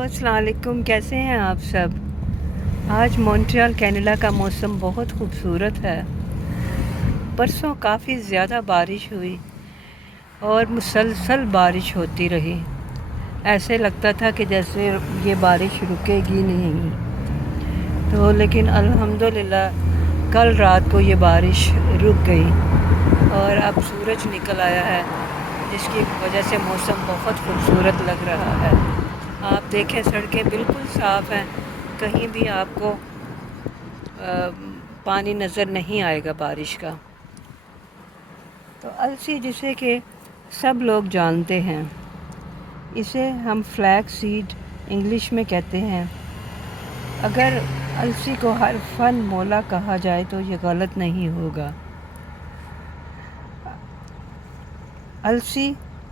अस्सलाम वालेकुम। कैसे हैं आप सब। आज मॉन्ट्रियल कनाडा का मौसम बहुत खूबसूरत है। परसों काफ़ी ज़्यादा बारिश हुई और मुसलसल बारिश होती रही। ऐसे लगता था कि जैसे ये बारिश रुकेगी नहीं। तो लेकिन अल्हम्दुलिल्लाह कल रात को ये बारिश रुक गई और अब सूरज निकल आया है, जिसकी वजह से मौसम बहुत खूबसूरत लग रहा है। आप देखें सड़कें बिल्कुल साफ़ हैं, कहीं भी आपको पानी नज़र नहीं आएगा बारिश का। तो अलसी, जिसे कि सब लोग जानते हैं, इसे हम फ्लैक्स सीड इंग्लिश में कहते हैं। अगर अलसी को हर फन मोला कहा जाए तो ये गलत नहीं होगा। अलसी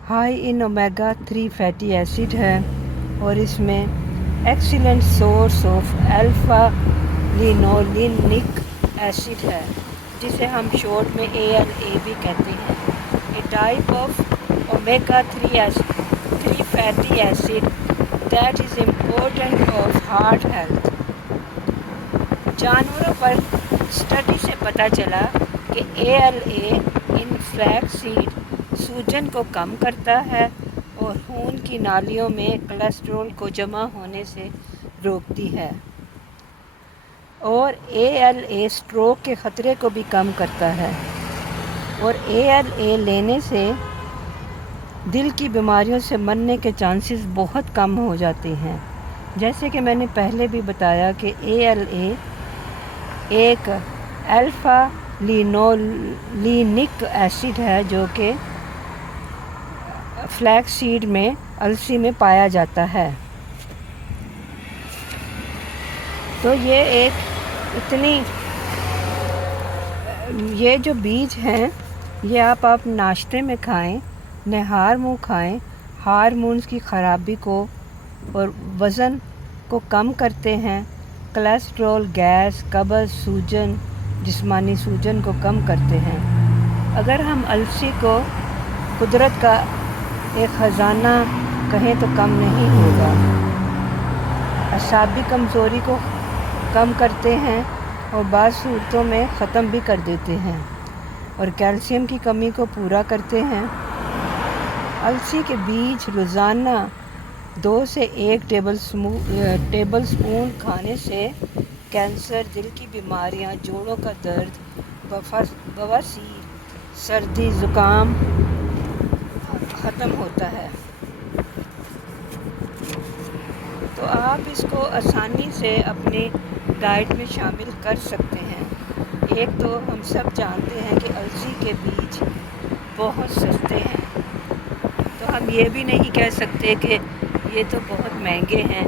high in omega 3 fatty acid है और इसमें excellent source of alpha linolenic acid है, जिसे हम शॉर्ट में ALA भी कहते हैं। A type of omega 3 fatty acid that is important of heart health. जानवरों पर स्टडी से पता चला कि ALA इन फ्लैक्स सीड सूजन को कम करता है और खून की नालियों में कोलेस्ट्रॉल को जमा होने से रोकती है, और ALA स्ट्रोक के ख़तरे को भी कम करता है। और ALA लेने से दिल की बीमारियों से मरने के चांसेस बहुत कम हो जाते हैं। जैसे कि मैंने पहले भी बताया कि ALA एक अल्फ़ा लिनोलेनिक एसिड है जो कि फ्लैक्स सीड में, अलसी में पाया जाता है। तो ये जो बीज हैं, ये आप नाश्ते में खाएं, नहार मुँह खाएं। हार्मोन्स की ख़राबी को और वज़न को कम करते हैं। कोलेस्ट्रॉल, गैस, कब्ज़, सूजन, जिस्मानी सूजन को कम करते हैं। अगर हम अलसी को कुदरत का एक ख़जाना कहें तो कम नहीं होगा। असाबी कमज़ोरी को कम करते हैं और बाज़ सूरतों में ख़त्म भी कर देते हैं, और कैल्शियम की कमी को पूरा करते हैं। अलसी के बीज रोज़ाना 2 से 1 टेबल स्पून खाने से कैंसर, दिल की बीमारियां, जोड़ों का दर्द, बवासीर, सर्दी, ज़ुकाम ख़त्म होता है। तो आप इसको आसानी से अपनी डाइट में शामिल कर सकते हैं। एक तो हम सब जानते हैं कि अलसी के बीज बहुत सस्ते हैं, तो हम ये भी नहीं कह सकते कि ये तो बहुत महंगे हैं।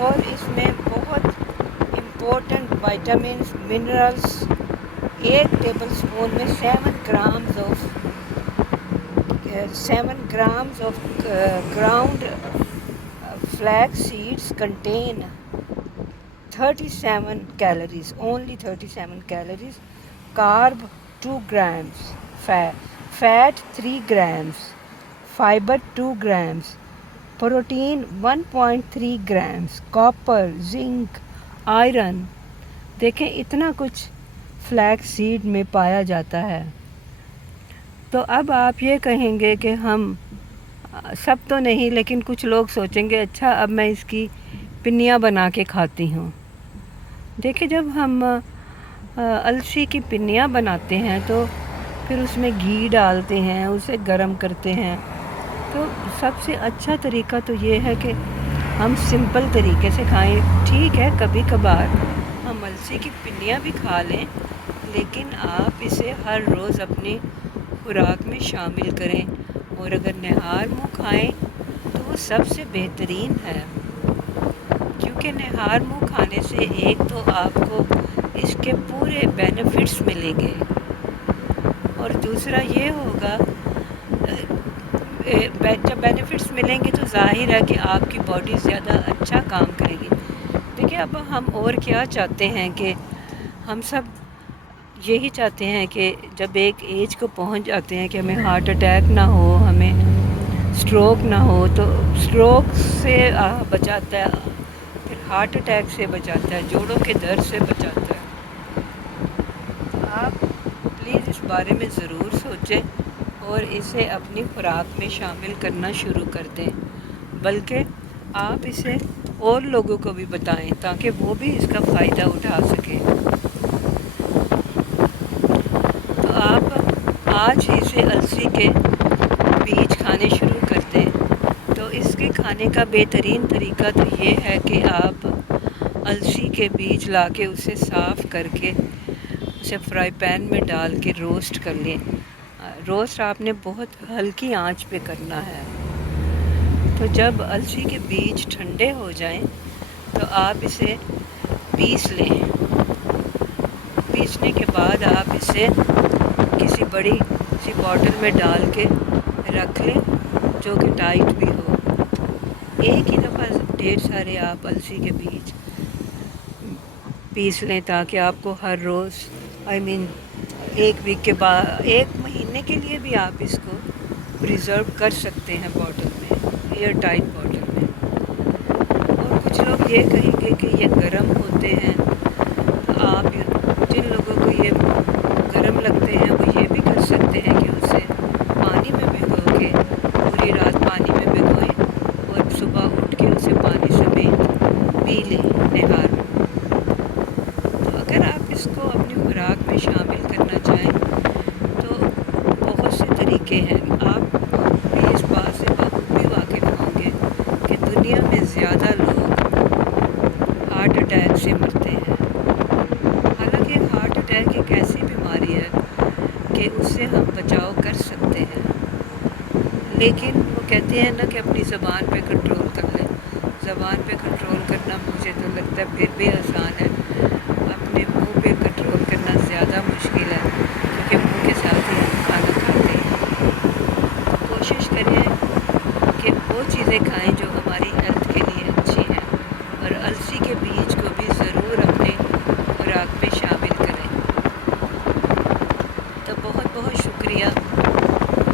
और इसमें बहुत important vitamins, minerals, 1 table spoon में 7 grams of ground flax seeds contain 37 calories, only 37 calories, carb 2 grams, fat 3 grams, fiber 2 grams, protein 1.3 grams, copper, zinc, iron। देखें इतना कुछ फ्लैक्स सीड में पाया जाता है। तो अब आप ये कहेंगे कि हम सब तो नहीं, लेकिन कुछ लोग सोचेंगे अच्छा अब मैं इसकी पिन्नियाँ बना के खाती हूँ। देखिए, जब हम अलसी की पिन्नियाँ बनाते हैं तो फिर उसमें घी डालते हैं, उसे गर्म करते हैं। तो सबसे अच्छा तरीका तो ये है कि हम सिंपल तरीके से खाएं। ठीक है, कभी कभार हम अलसी की पिन्नियाँ भी खा लें, लेकिन आप इसे हर रोज़ अपनी खुराक में शामिल करें। और अगर नहार मुँह खाएं तो वो सबसे बेहतरीन है, क्योंकि नहार मुँह खाने से एक तो आपको इसके पूरे बेनिफिट्स मिलेंगे, और दूसरा ये होगा जब बेनिफिट्स मिलेंगे तो ज़ाहिर है कि आपकी बॉडी ज़्यादा अच्छा काम करेगी। देखिए, अब हम और क्या चाहते हैं कि हम सब यही चाहते हैं कि जब एक एज को पहुंच जाते हैं कि हमें हार्ट अटैक ना हो, हमें स्ट्रोक ना हो, तो स्ट्रोक से बचाता है, फिर हार्ट अटैक से बचाता है, जोड़ों के दर्द से बचाता है। आप प्लीज़ इस बारे में ज़रूर सोचें और इसे अपनी खुराक में शामिल करना शुरू कर दें, बल्कि आप इसे और लोगों को भी बताएं ताकि वो भी इसका फ़ायदा उठा सकें। तो आप आज ही से अलसी के बीज खाने शुरू कर दें। तो इसके खाने का बेहतरीन तरीका तो ये है कि आप अलसी के बीज ला के उसे साफ़ करके उसे फ्राई पैन में डाल के रोस्ट कर लें। रोस्ट आपने बहुत हल्की आंच पे करना है। तो जब अलसी के बीज ठंडे हो जाएं तो आप इसे पीस लें। पीसने के बाद आप इसे किसी बड़ी सी बॉटल में डाल के रख लें जो कि टाइट भी हो। एक ही दफ़ा ढेर सारे आप अलसी के बीज पीस लें ताकि आपको हर रोज़ एक वीक के बाद, एक महीने के लिए भी आप इसको प्रिज़र्व कर सकते हैं बॉटल में, एयर टाइट बॉटल में। और कुछ लोग ये कहेंगे कि ये गर्म होते हैं, तो आप जिन लोगों को ये गर्म लगते हैं वो ये भी कर सकते हैं कि उसे पानी में भिगो के पूरी रात पानी में भिगोएं और सुबह उठ के उसे पानी समेत पी लें नहर में। तो अगर आप इसको अपनी खुराक में शामिल करना चाहें तो बहुत से तरीके हैं। आप भी इस बात से बखूबी वाकिफ़ होंगे कि दुनिया में ज़्यादा लोग हार्ट अटैक से मरते हैं। हालांकि हार्ट अटैक एक ऐसी बीमारी है कि उससे हम बचाव कर सकते हैं, लेकिन वो कहते हैं ना कि अपनी ज़बान पे कंट्रोल कर लें। ज़बान पे कंट्रोल करना मुझे तो लगता है फिर भी आसान है, अपने मुंह पे कंट्रोल करना ज़्यादा मुश्किल है, क्योंकि मुंह के साथ ही हम खाना खाते हैं। तो कोशिश करें कि वो चीज़ें खाएं जो हमारी हेल्थ के लिए अच्छी हैं, और अलसी के बीज को भी ज़रूर अपने खुराक में शामिल करें। तो बहुत बहुत शुक्रिया,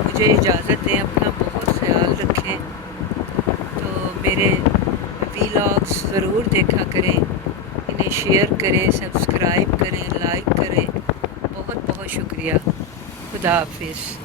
मुझे इजाज़त दें, अपना बहुत ख्याल रखें। तो मेरे व्लॉग्स ज़रूर देखा करें, इन्हें शेयर करें, सब्सक्राइब करें, लाइक करें। बहुत बहुत शुक्रिया। खुदा हाफिज़।